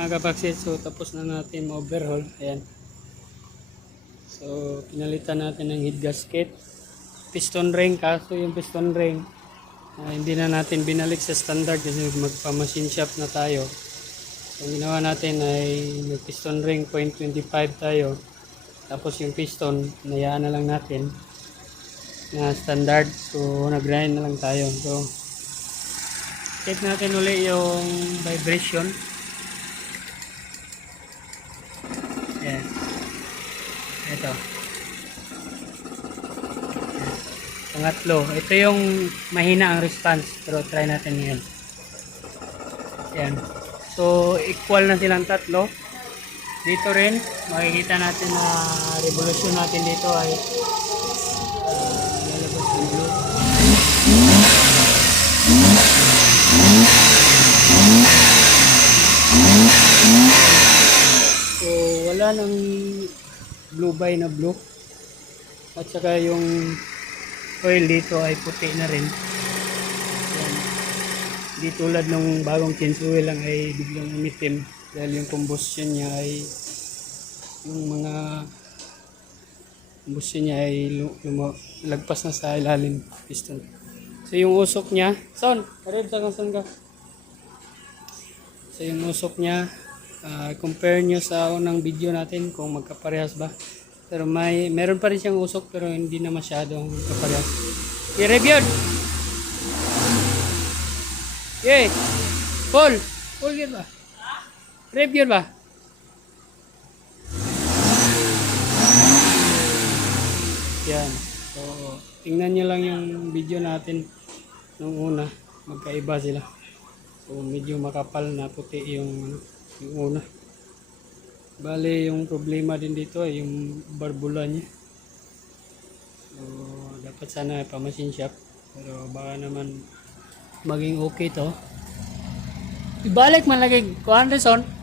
Mga kapaksit, so tapos na natin ma-overhaul. Ayan. So, pinalitan natin ng head gasket. Piston ring, kaso yung piston ring, hindi na natin binalik sa standard kasi magpa-machine shop na tayo. So, ang ginawa natin ay mag-piston ring 0.25 tayo. Tapos yung piston, nayaan na lang natin na standard. So, nag-grind na lang tayo. So, check natin uli yung vibration. Ayan. Ito. Pangatlo. Ito yung mahina ang response. Pero try natin ngayon. Ayan. So, equal na silang tatlo. Dito rin, makikita natin na revolution natin dito ay lalabas yung blue. So, wala nang blue by na blue. At saka yung oil dito ay puti na rin. Yan. Di tulad ng bagong change oil lang ay biglang umitim dahil yung combustion niya ay lagpas na sa ilalim piston. So yung usok niya, son, karib sa kung ka. So yung usok niya, compare nyo sa unang video natin kung magkaparehas ba. Pero meron pa rin siyang usok pero hindi na masyadong magkaparehas. I-review! Yay! Paul yun ba? Review ba? Yan. So, tingnan nyo lang yung video natin nung una. Magkaiba sila. So, medyo makapal na puti yung una. Bale, yung problema din dito ay yung barbula niya. So, dapat sana pa-machine shop. Pero baka naman maging okay to. Ibalik man lagi. Kuhan, Reson.